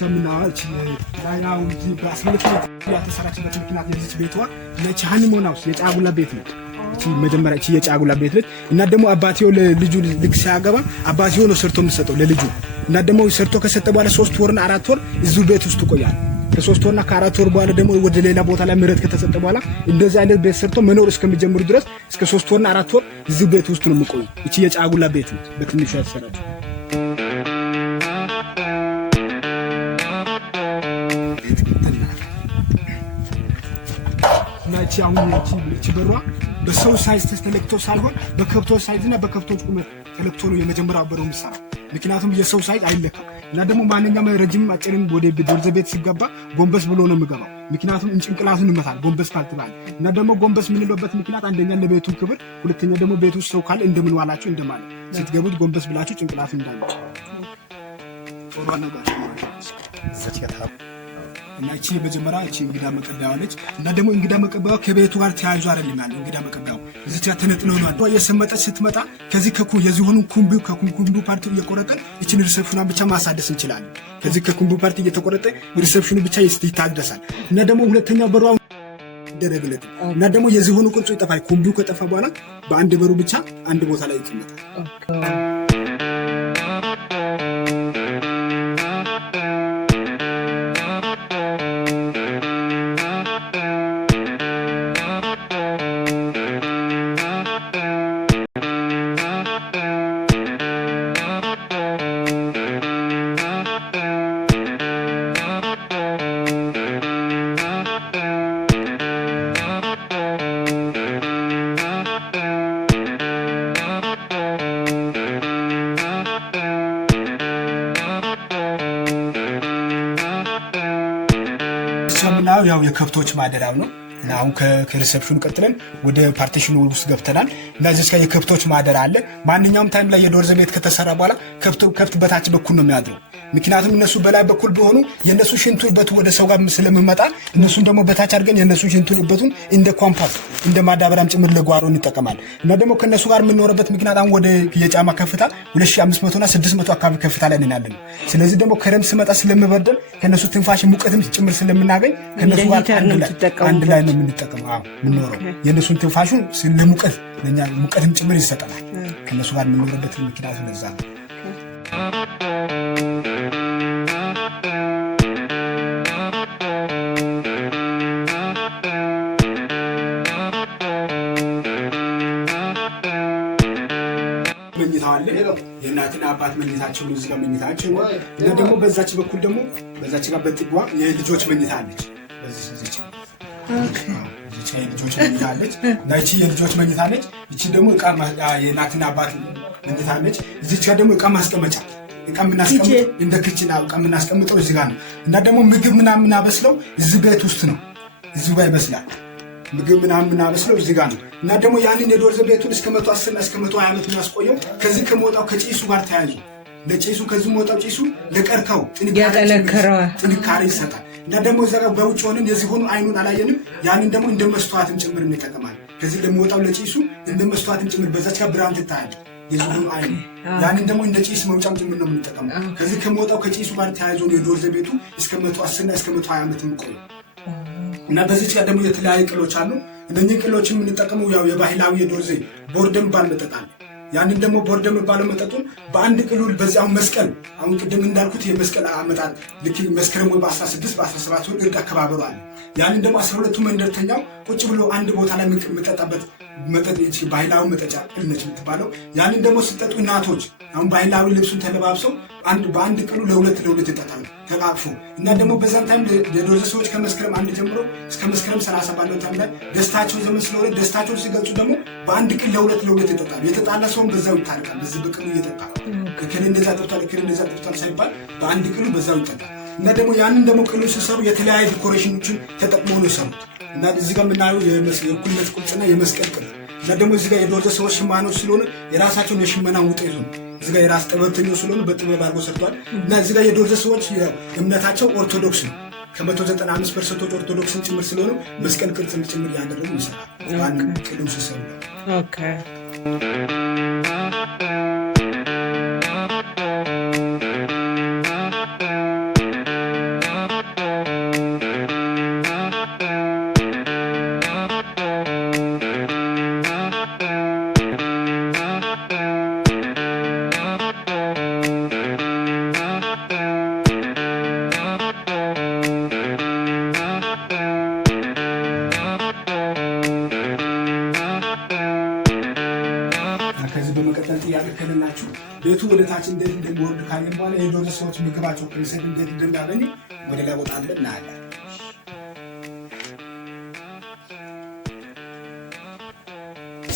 ቸምናዎች ላያው በአስመልክ ያተሰራችበት ምክንያት የዚህ ቤቷ ለቻህኒሞናውስ የጫጉላ ቤት ነው። እቺ መጀመሪያ እቺ የጫጉላ ቤት ነች እና ደግሞ አባቴው ለልጁ ልክ ሲያገባ አባቴው ነው ሰርቶ የሚሰጠው ለልጁ እና ደግሞ ሰርቶ ከሰጠ በኋላ 3 ወርና 4 ወር እዚሁ ቤት ውስጥ ቆያል። ከ3 ወርና ከ4 ወር በኋላ ደግሞ ወደ ሌላ ቦታ ላይ ምረት ከተሰጠ በኋላ እንደዚህ አይነት ቤት ሰርቶ መኖር እስከሚጀምሩ ድረስ እስከ 3 ወርና 4 ወር እዚሁ ቤት ውስጥ ነው የሚቆዩ። እቺ የጫጉላ ቤት ነች በትንሹ ያተሰራችው። ናቺ አሁን እቺ በሯ በሰው ሳይዝ ተስተለክቶ ሳይሆን በከብቶች ሳይዝና በከብቶች ቁመት ተለክቶ ነው የመጀመሪያው በሩ የሚሰራው። ምክንያቱም የሰው ሳይዝ አይለካም እና ደግሞ ማንኛውም ረጅም አጭርም ወደ ዶርዘ ቤት ሲገባ ጎንበስ ብሎ ነው የሚገባው። ምክንያቱም እንጭንቅላቱን ይመታል ጎንበስ ካልተባለ እና ደግሞ ጎንበስ የምንለበት ምክንያት አንደኛ ለቤቱ ክብር፣ ሁለተኛ ደግሞ ቤቱ ሰው ካለ እንደምን ዋላችሁ እንደማለት ስትገቡት ጎንበስ ብላችሁ ጭንቅላቱን እንዳለች ፎርዋ ነገር እና እቺ በመጀመሪያ እቺ እንግዳ መቀበያው ነች እና ደግሞ እንግዳ መቀበያው ከቤቱ ጋር ተያይዞ አይደለም ያለው። እንግዳ መቀበያው እዚህ ጋር ተነጥሎ ነው የሰመጠች ስትመጣ ከዚህ የዚሁን ኩምቡ ፓርቲ እየቆረጠ እቺን ሪሰፕሽኑን ብቻ ማሳደስ እንችላለን። ከዚህ ከኩምቡ ፓርቲ እየተቆረጠ ሪሰፕሽኑ ብቻ ይታደሳል እና ደግሞ ሁለተኛው በሩ ደረግለት እና ደግሞ የዚሁን ቁርጹ ይጠፋል። ኩምቡ ከጠፋ በኋላ በአንድ በሩ ብቻ አንድ ቦታ ላይ ይቀመጣል። ሰምናው ያው የከብቶች ማደሪያው ነው እና አሁን ከሪሰፕሽኑ ቀጥለን ወደ ፓርቲሽኑ ውስጥ ገብተናል እና እዚህ ጋር የከብቶች ማደሪያ አለ። ማንኛውም ታይም ላይ የዶርዘ ቤት ከተሰራ በኋላ ከብት በታች በኩል ነው የሚያድረው። ምክንያቱም እነሱ በላይ በኩል ቢሆኑ የነሱ ሽንቱ ይበቱ ወደ ሰው ጋር ስለሚመጣ እነሱን ደግሞ በታች አድርገን የነሱ ሽንቱ ይበቱን እንደ ኮምፓስ እንደ ማዳበሪያም ጭምር ለጓሮ እንጠቀማለን እና ደግሞ ከነሱ ጋር የምንኖርበት ምክንያት አሁን ወደ የጫማ ከፍታ 2500 እና 600 አካባቢ ከፍታ ላይ ነን ያለነው። ስለዚህ ደግሞ ከረም ሲመጣ ስለምበርደን ከነሱ ትንፋሽ ሙቀትም ጭምር ስለምናገኝ ከነሱ ጋር አንድ ላይ ነው የምንጠቀመው። አዎ የምንኖረው የነሱን ትንፋሹን ለሙቀት ለኛ ሙቀትም ጭምር ይሰጠናል። ከነሱ ጋር የምንኖርበት ምክንያት ለዛ ነው። መኝታው አለ የእናትና አባት መኝታቸው ነው። እዚህ ጋር መኝታቸው እና ደግሞ በዛች በኩል ደግሞ በዛች ጋር በጥጓ የልጆች መኝታ አለች። በዚህ የልጆች መኝታ አለች እና እቺ የልጆች መኝታ አለች። እቺ ደግሞ የእናትና አባት መኝታ አለች። እዚች ጋር ደግሞ እቃ ማስቀመጫ እቃ ምናስቀምጥ እንደ ክችን እቃ ምናስቀምጠው እዚህ ጋር ነው እና ደግሞ ምግብ ምናምን አበስለው እዚህ ቤት ውስጥ ነው። እዚህ ጋር ይበስላል ምግብ ምናምን አበስለው እዚህ ጋር ነው እና ደግሞ ያንን የዶርዘ ቤቱን እስከ 110 እና እስከ 120 ዓመት የሚያስቆየው ከዚህ ከሞጣው ከጪሱ ጋር ተያይዞ ለጪሱ ከዚህ ሞጣው ጪሱ ለቀርካው ጥንካሬ ይሰጣል እና ደግሞ እዛ ጋር በውጭ ሆነን የዚሁን አይኑን አላየንም። ያንን ደግሞ እንደ መስተዋትም ጭምር እንጠቀማለን። ከዚህ ለሞጣው ለጪሱ እንደ መስተዋትም ጭምር በዛች ጋር ብርሃን ትታያለች የዚሁን አይኑ። ያንን ደግሞ እንደ ጪስ መውጫም ጭምር ነው የምንጠቀመው። ከዚህ ከሞጣው ከጪሱ ጋር ተያይዞ የዶርዘ ቤቱ እስከ 110 እና እስከ 120 ዓመት የሚቆየው እና በዚህ ጋር ደግሞ የተለያዩ ቅሎች አሉ። እነኚህ ቅሎችን የምንጠቀመው ያው የባህላዊ የዶርዜ ቦርደም ባል መጠጥ አለ። ያንን ደግሞ ቦርደም ባለው መጠጡን በአንድ ቅሉል በዚያው መስቀል አሁን ቅድም እንዳልኩት የመስቀል አመጣጥ ልክ መስከረም ወይ በ16 በ17 ወር እርድ አከባበሩ አለ። ያንን ደግሞ 12ቱ መንደርተኛው ቁጭ ብሎ አንድ ቦታ ላይ መጠጣበት መጠጥ ባህላዊ መጠጫ ቅልነች የምትባለው። ያንን ደግሞ ሲጠጡ እናቶች አሁን ባህላዊ ልብሱን ተለባብሰው በአንድ ቅሉ ለሁለት ይጠጣሉ ተቃቅፎ እና ደግሞ በዛን ታይም የዶርዘ ሰዎች ከመስከረም 1 ጀምሮ እስከ መስከረም 30 ባለው ታይም ላይ ደስታቸው ዘመን ስለሆነ ደስታቸውን ሲገልጹ ደግሞ በአንድ ቅል ለሁለት ይጠጣሉ። የተጣላ ሰውን በዛው ይታረቃል። በዚህ በቅሉ እየጠጣ ከከለ እንደዛ ጠጥቷል ከከለ እንደዛ ጠጥቷል ሳይባል በአንድ ቅሉ በዛው ይጠጣል እና ደግሞ ያንን ደግሞ ቅሉ ሲሰሩ የተለያዩ ዲኮሬሽኖችን ተጠቅመው ነው የሰሩት እና እዚህ ጋር የምናየው የእኩልነት ቁልጽና የመስቀል ቅል እና ደግሞ እዚህ ጋር የዶርዘ ሰዎች ሽማኖች ስለሆነ የራሳቸውን የሽመና ውጤት ነው። እዚህ ጋር የራስ ጥበበኞች ስለሆነ በጥበብ አድርጎ ሰርቷል እና እዚህ ጋር የዶርዘ ሰዎች እምነታቸው ኦርቶዶክስ ነው። ከ195% ኦርቶዶክስን ጭምር ስለሆነ መስቀል ቅርጽን ጭምር ያደረጉ ይሰራል አንድ ቅሉ ሲሰሩ። ከዚህ በመቀጠል ጥያቄ ከሌላችሁ ቤቱ ወደ ታች እንዴት እንደሚወርድ ካየን በኋላ የዶርዜ ሰዎች ምግባቸው ከእንሰት እንዴት እንደሚያገኙ ወደ ላይ ወጣ ብለን እናያለን።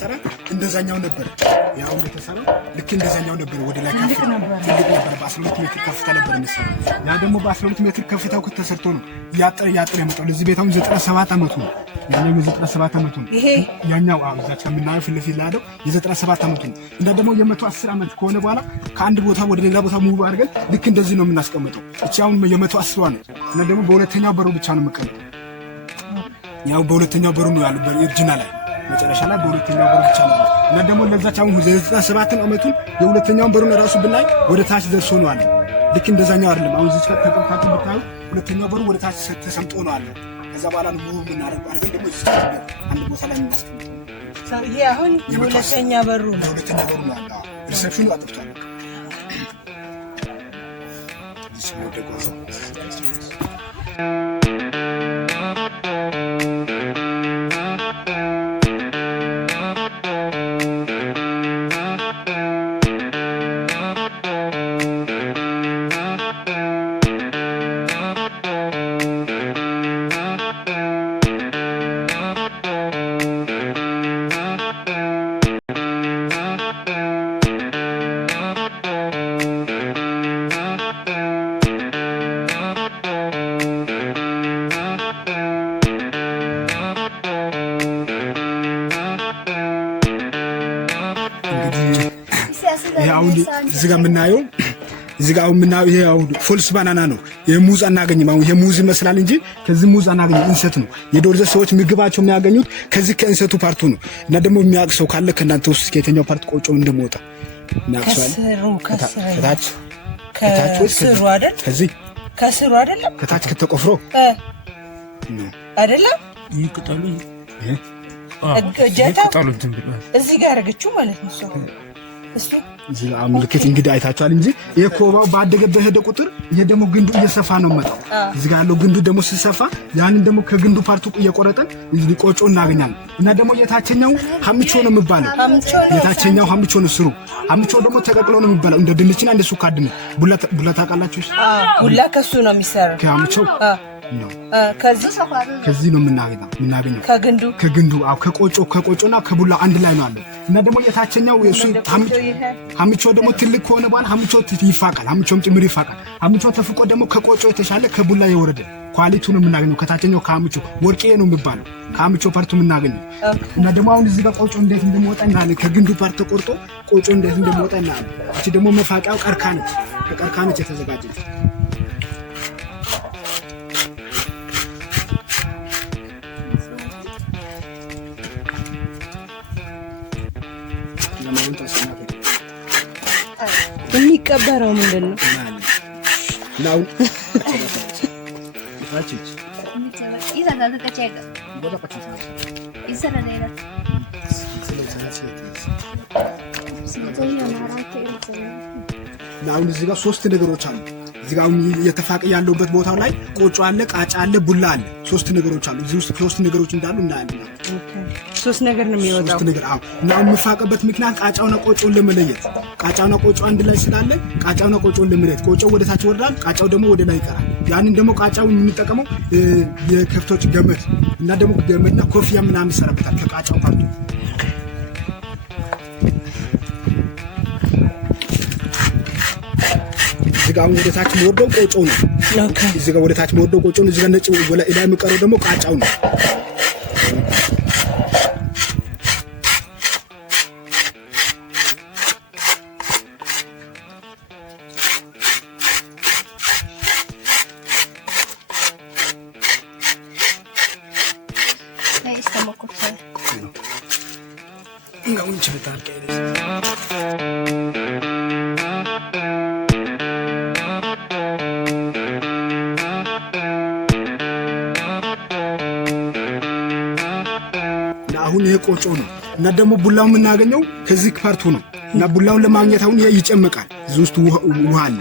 ሰራ እንደዛኛው ነበር። ያው የተሰራው ልክ እንደዛኛው ነበር። ወደ ላይ ትልቅ ነበር። በ12 ሜትር ከፍታ ነበር የሚሰራው። ያ ደግሞ በ12 ሜትር ከፍታው ከተሰርቶ ነው ያጠረ የመጣው። ለዚህ ቤታውን 97 ዓመቱ ነው። ያኛው 97 ዓመቱ ነው። ያኛው እዛች ከምናየው ፊት ለፊት ላለው የ97 ዓመቱ ነው። እና ደግሞ የ110 ዓመት ከሆነ በኋላ ከአንድ ቦታ ወደ ሌላ ቦታ ሙቭ አድርገን ልክ እንደዚህ ነው የምናስቀምጠው። እቺ አሁን የ110 ነው። እና ደግሞ በሁለተኛው በሩ ብቻ ነው የምቀመጠው። ያው በሁለተኛው በሩ ነው ያለው በእርጅና ላይ መጨረሻ ላይ በሁለተኛው በር ብቻ ነው። እና ደግሞ ለዛች አሁን 97 ዓመቱን የሁለተኛውን በሩን ራሱ ብናይ ወደ ታች ደርሶ ነው አለ። ልክ እንደዛኛው አይደለም። አሁን እዚህ ጋር ተቀምጣችሁ ብታዩ ሁለተኛው በሩ ወደ ታች ተሰምጦ ነው አለ። ከዛ በኋላ ነው ሙሉ ምናደርግ አድርገን ደግሞ እዚህ ጋር አንድ ቦታ ላይ እናስቀምጠው። ይሄ አሁን የሁለተኛ በሩ ነው። የሁለተኛ በሩ ነው አለ። ሪሴፕሽኑ አጥፍቷል። እዚህ ነው ደግሞ እዚህ ጋር የምናየው ይሄ አሁን ፎልስ ባናና ነው። የሙዝ አናገኝም። አሁን ይሄ ሙዝ ይመስላል እንጂ ከዚህ ሙዝ አናገኝም። እንሰት ነው። የዶርዜ ሰዎች ምግባቸው የሚያገኙት ከዚህ ከእንሰቱ ፓርቱ ነው። እና ደግሞ የሚያውቅ ሰው ካለ ከእናንተ ውስጥ ከየትኛው ፓርት ቆጮ እንደሚወጣ ከስሩ አይደል? ከስሩ አይደለም? ከታች ከተቆፍሮ አይደለም? ይቅጠሉ እዚህ ጋር ያደረገችው ማለት ነው እሱ ምልክት እንግዲህ አይታችኋል እንጂ ይሄ ኮባው ባደገበት ሄደ ቁጥር ይሄ ደግሞ ግንዱ እየሰፋ ነው መጣው። እዚህ ጋር ያለው ግንዱ ደግሞ ሲሰፋ ያንን ደግሞ ከግንዱ ፓርቱ እየቆረጠን እዚህ ቆጮ እናገኛለን። እና ደግሞ የታችኛው ሀምቾ ነው የሚባለው። የታችኛው ሀምቾ ነው ስሩ። ሀምቾ ደግሞ ተቀቅሎ ነው የሚባለው እንደ ድንችና እንደ ሱካር ድንች። ቡላ ታውቃላችሁ? ቡላ ከሱ ነው የሚሰራው ከሀምቾ ነው። ከዚህ ነው የምናገኘው ከግንዱ ከቆጮና ከቡላ አንድ ላይ ነው አለው። እና ደግሞ የታችኛው እሱ ሀምቾ ደግሞ ትልቅ ከሆነ በኋላ ሀምቾ ይፋቃል። ሀምቾም ጭምር ይፋቃል። ሀምቾ ተፍቆ ደግሞ ከቆጮ የተሻለ ከቡላ የወረደ ኳሊቲ ነው የምናገኘው። ከታችኛው ከሀምቾ ወርቄ ነው የሚባለው ከሀምቾ ፓርቱ የምናገኘው። እና ደግሞ አሁን እዚህ ጋር ቆጮ እንዴት እንደሚወጣ እናያለን። ከግንዱ ፓርት ተቆርጦ ቆጮ እንዴት እንደሚወጣ እናያለን። እቺ ደግሞ መፋቂያው ቀርከሃ ነች። ከቀርከሃ ነች የተዘጋጀች። የሚቀበረው ምንድን ነው? ነው አሁን እዚህ ጋር ሶስት ነገሮች አሉ። እዚህ ጋር እየተፋቀ ያለበት ቦታው ላይ ቆጮ አለ፣ ቃጫ አለ፣ ቡላ አለ። ሶስት ነገሮች አሉ። እዚህ ውስጥ ሶስት ነገሮች እንዳሉ እናያለን። ሶስት ነገር ነው የሚወጣው። ሶስት ነገር እና የሚፋቀበት ምክንያት ቃጫውና ቆጮን ለመለየት። ቃጫውና ቆጮ አንድ ላይ ስላለ ቃጫውና ቆጮን ለመለየት ቆጮው ወደ ታች ይወርዳል፣ ቃጫው ደግሞ ወደ ላይ ይቀራል። ያንን ደግሞ ቃጫውን የምንጠቀመው የከብቶች ገመድ እና ደግሞ ገመድና ኮፍያ ምናምን ይሰራበታል ከቃጫው ፓርቱ። እዚህ ጋር ወደ ታች የሚወርደው ቆጮ ነው። እዚህ ጋር ወደ ታች የሚወርደው ቆጮ ነው። እዚህ ጋር ነጭ ወላ ላይ የሚቀረው ደግሞ ቃጫው ነው። አሁን ይሄ ቆጮ ነው እና ደግሞ ቡላው የምናገኘው ከዚህ ፓርቱ ነው። እና ቡላውን ለማግኘት አሁን ይጨመቃል። እዚህ ውስጥ ውሃ አለ።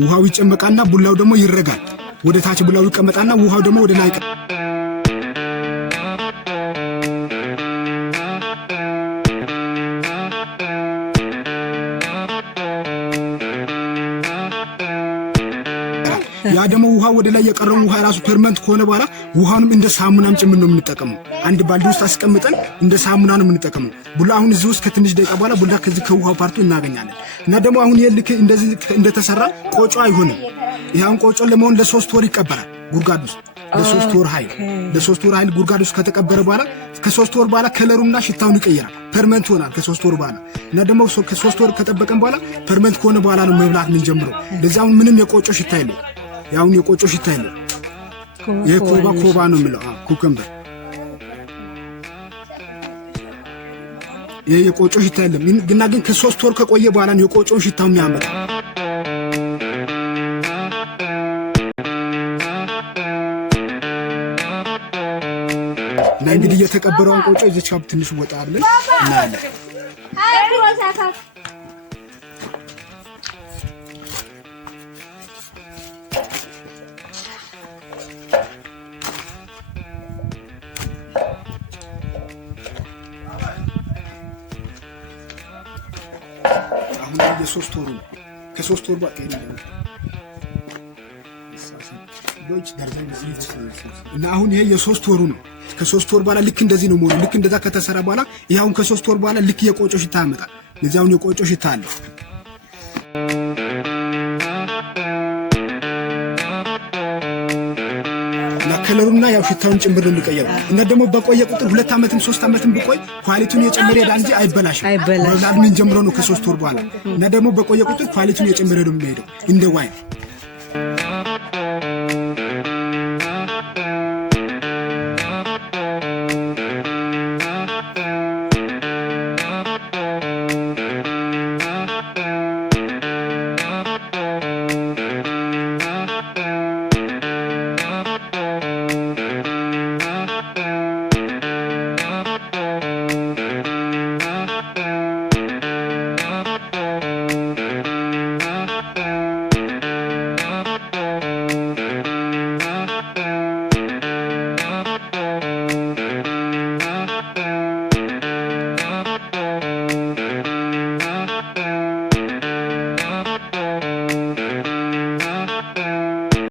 ውሃው ይጨመቃልና ቡላው ደግሞ ይረጋል። ወደ ታች ቡላው ይቀመጣልና ውሃው ደግሞ ወደ ላይ ያ ደግሞ ውሃ ወደ ላይ የቀረው ውሃ ራሱ ፐርመንት ከሆነ በኋላ ውሃውንም እንደ ሳሙናም ጭምር ነው የምንጠቀመው። አንድ ባልዲ ውስጥ አስቀምጠን እንደ ሳሙና ነው የምንጠቀመው። ቡላ አሁን እዚህ ውስጥ ከትንሽ ደቂቃ በኋላ ቡላ ከዚህ ከውሃው ፓርቱ እናገኛለን። እና ደግሞ አሁን የልክ እንደዚህ እንደተሰራ ቆጮ አይሆንም። ይሄን ቆጮ ለመሆን ለ3 ወር ይቀበራል ጉድጓድ ውስጥ ለ3 ወር ኃይል ጉድጓድ ውስጥ ከተቀበረ በኋላ ከ3 ወር በኋላ ከለሩና ሽታውን ይቀየራል። ፐርመንት ሆናል ከ3 ወር በኋላ። እና ደግሞ ከ3 ወር ከጠበቀን በኋላ ፐርመንት ከሆነ በኋላ ነው መብላት ምን ጀምረው። ለዚህ አሁን ምንም የቆጮ ሽታ የለም። ያው የቆጮ ሽታ የለም። ይሄ ኮባ ነው የሚለው ኩከምበር። ይሄ የቆጮ ሽታ የለም። ግን ከ3 ወር ከቆየ በኋላ ነው የቆጮን ሽታው የሚያመጣ። እና እንግዲህ የተቀበረውን ቆጮ እዚች ጋር ትንሽ ወጣ አለ እናያለን። አሁን የ3 ወሩ ከ3 ወር በቃ ይላል እና አሁን ይሄ የ3 ወሩ ነው። ከ3 ወር በኋላ ልክ እንደዚህ ነው ማለት። ልክ እንደዛ ከተሰራ በኋላ ይሄ አሁን ከ3 ወር በኋላ ልክ የቆጮ ሽታ ያመጣል። ለዚህ አሁን የቆጮ ሽታ አለ። እና ከለሩና ያው ሽታውን ጭምር ነው የሚቀየረው። እና ደግሞ በቆየ ቁጥር 2 ዓመትም 3 ዓመትም ቢቆይ ኳሊቲውን የጨመረ ይሄዳል እንጂ አይበላሽም። መብላት ምን ጀምሮ ነው ከ3 ወር በኋላ። እና ደግሞ በቆየ ቁጥር ኳሊቲውን የጨመረ ነው የሚሄደው እንደ ዋይን